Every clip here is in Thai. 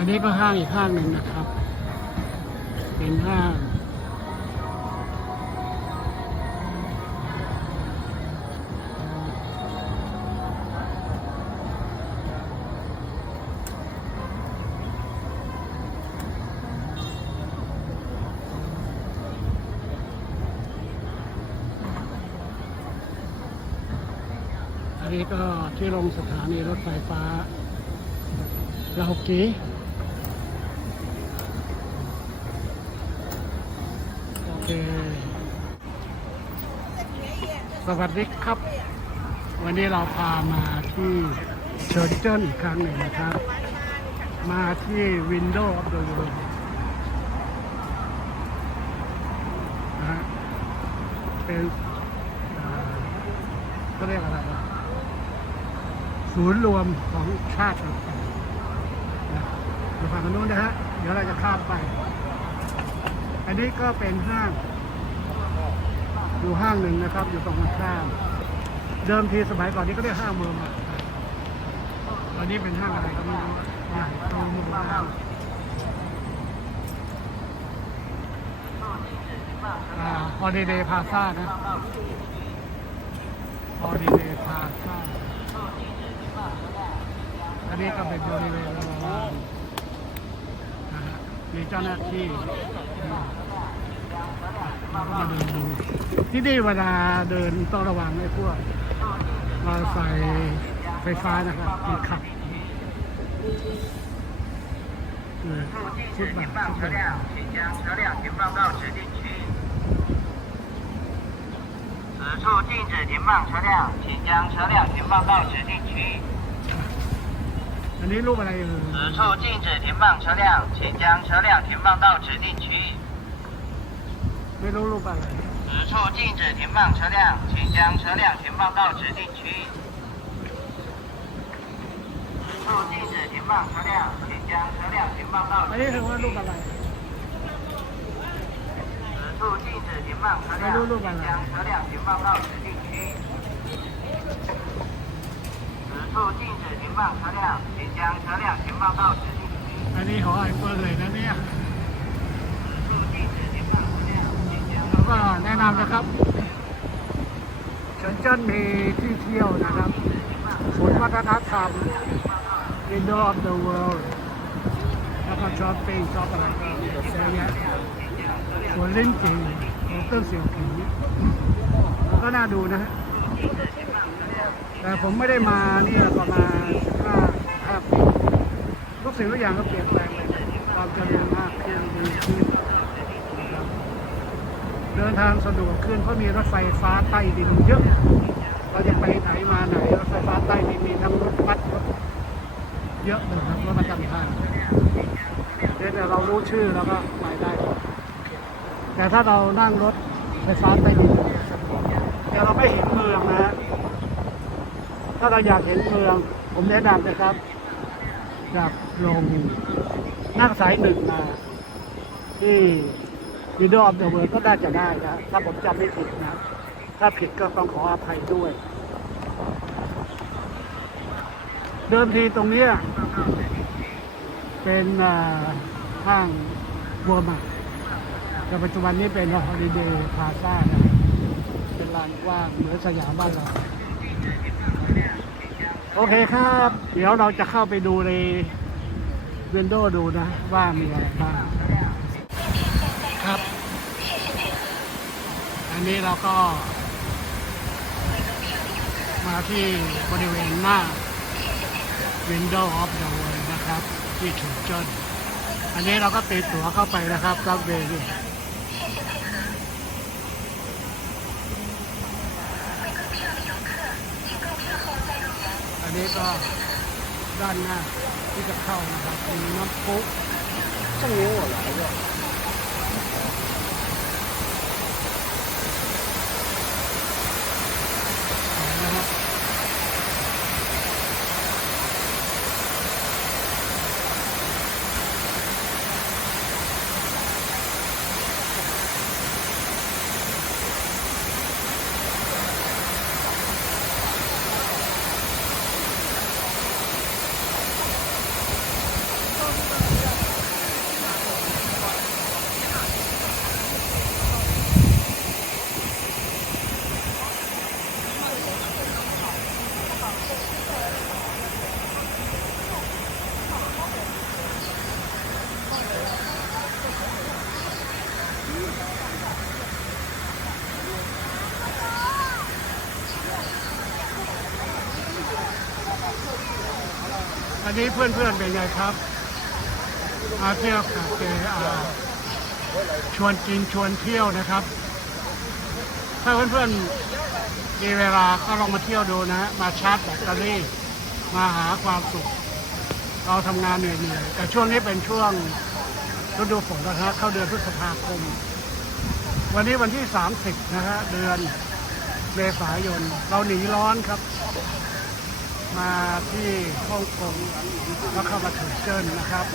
อันนี้ก็ห้างอีกห้างหนึ่งนะครับ เป็นห้างอันนี้ก็ที่ลงสถานีรถไฟฟ้าเรากีโอ เคสวัสดีครับ วันนี้เราพามาที่เชิญเจิ้นอีกครั้งหนึ่งนะครับ มาที่ Window of the World นะฮะเป็นอ่าเรียกอะไรวะศูนย์รวมของชาติต่างๆนะอยู่ฝั่งนู้นนะฮะ เดี๋ยวเราจะข้ามไป อันนี้ก็เป็นห้าง อยู่ห้างหนึ่งนะครับ อยู่ตรงข้ามเดิมทีสมัยก่อนนี้ก็เรียกห้างเมืองตอนนี้เป็นห้างอะไรก็ไม่รู้ใหญ่โตมหฬารอ่าฮอลิเดย์พาซ่านะฮอลิเดย์พาซ่าอันนี้ก็เป็นบริเวณรงนะฮะ มีเจ้าหน้าที่เราก็มาเดินดู ที่นี่เวลาเดินต้องระวังไอ้พวกมอเตอร์ไซค์ไฟฟ้านะครับที่ขับเออฟุตบาทฟุตบาท 请将车辆停放到指定区域。此处禁止停放车辆，请将车辆停放到指定区域。 อันนี้รูปอะไรเอ่ย 此处禁止停放车辆，请将车辆停放到指定区域。 ไม่รู้รูปอะไร 此处禁止停放车辆，请将车辆停放到指定区域。此处禁止停放车辆，请将车辆停放到 อัน 指 นี้ 定 คือว่ารูปอะไร 此处禁止停放车辆，请将车辆停放到指定区域。此处禁止停 放车辆，请将车辆停放到指定区域。 อันนี้หอไอเฟิลเลยนะเนี่ย 此处禁止停放车辆，请将 แล้วก็แนะนำนะครับเฉินเจิ้นมีที่เที่ยวนะครับศูนย์วัฒนธรรม Window of the World แล้วก็ช้อปปิ้งช้อปอะไรก็เยอะแยะสวนลิ้นจี่โรเตอร์เสี่ยวผีก็น่าดูนะฮะ แต่ผมไม่ได้มาเนี่ยประมาณ15 5ปีทุกสิ่งทุกอย่างก็เปลี่ยนแปลงไปความเจริญมากขึ้นดีขึ้นนะครับเดินทางสะดวกขึ้นเพราะมีรถไฟฟ้าใต้ดินเยอะเราจะไปไหนมาไหนรถไฟฟ้าใต้ดินมีทั้งรถบัสรถเยอะเลยครับรถประจำทางเดี๋ยวเรารู้ชื่อเราก็ไปได้ แต่ถ้าเรานั่งรถไฟฟ้าใต้ดินแต่เราไม่เห็นเมืองนะฮะ ถ้าเราอยากเห็นเมือง ผมแนะนำนะครับจากลงนั่งสายหนึ่งมา ที่วิดีโออฟเดอะเวิร์ก็น่าจะได้นะถ้าผมจำไม่ผิดนะ ถ้าผิดก็ต้องขออภัยด้วย เดิมทีตรงนี้เป็นอ่าห้างวัวหมักแต่ปัจจุบันนี้เป็นฮอลิเดย์พาซ่านะเป็นลานกว้างเหมือนสยามบ้านเรา โอเคครับ เดี๋ยวเราจะเข้าไปดูในวินโดว์ดูนะ ว่ามีอะไรบ้างครับ อันนี้เราก็ มาที่บริเวณหน้า Window of the World นะครับ ที่ถึงจน อันนี้เราก็ติดตั๋วเข้าไปนะครับรับเวย์ นนี้ก็ด้านหน้าที่จะเข้านะครับมีน้ำพุต้องนิ้วเหรอ อันนี้เพื่อนๆเป็นไงครับมาเที่ยวกับเจอาชวนกินชวนเที่ยวนะครับ ถ้าเพื่อนๆมีเวลาก็ลองมาเที่ยวดูนะฮะมาชาร์จแบตเตอรี่ มาหาความสุข เราทำงานเหนื่อยๆแต่ช่วงนี้เป็นช่วงฤดูฝนนะฮะเข้าเดือนพฤษภาคม วันนี้วันที่ 30 นะฮะเดือนเมษายน เราหนีร้อนครับ มาที่ฮ่องกงแล้วเข้ามาถึงเจิ้นนะครับ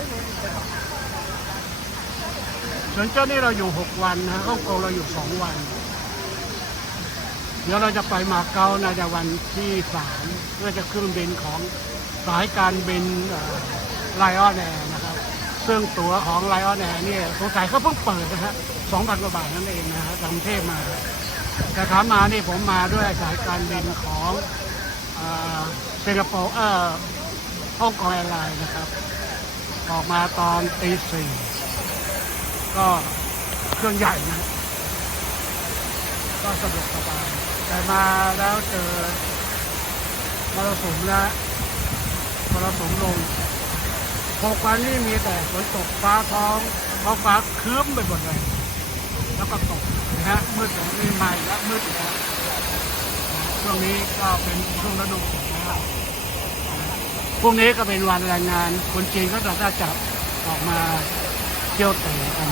ส่วนเจิ้นนี่เราอยู่ 6 วันนะฮ่องกงเราอยู่ 2 วัน เดี๋ยวเราจะไปมาเก๊าในวันที่ 3 เพื่อจะเครื่องบินของสายการบินไลออนแอร์นะครับ ซึ่งตั๋วของไลออนแอร์เนี่ยสงสัยเขาเพิ่งเปิดนะฮะสองพันกว่าบาทนั่นเองนะฮะจากกรุงเทพมาแต่ขามานี่ผมมาด้วยสายการบินของ สิงคโปร์เอ่อฮ่องกงแอร์ไลน์นะครับ ออกมาตอนตีสี่ก็เครื่องใหญ่นะ ก็สะดวกสบายแต่มาแล้วเจอมรสุมและมรสุมลงหกวันนี้มีแต่ฝนตกฟ้าท้องท้องฟ้าครึ้มไปหมดเลย แล้วก็ตกนะฮะมืดตรงนี้มาอีกแล้วมืดอีกแล้วช่ วงนี้ก็เป็นช่วงฤดูนนะครับพรุ่งนี้ก็เป็นวันแรงงาน คนจีนก็จะจับออกมาเที่ยวเตะกัน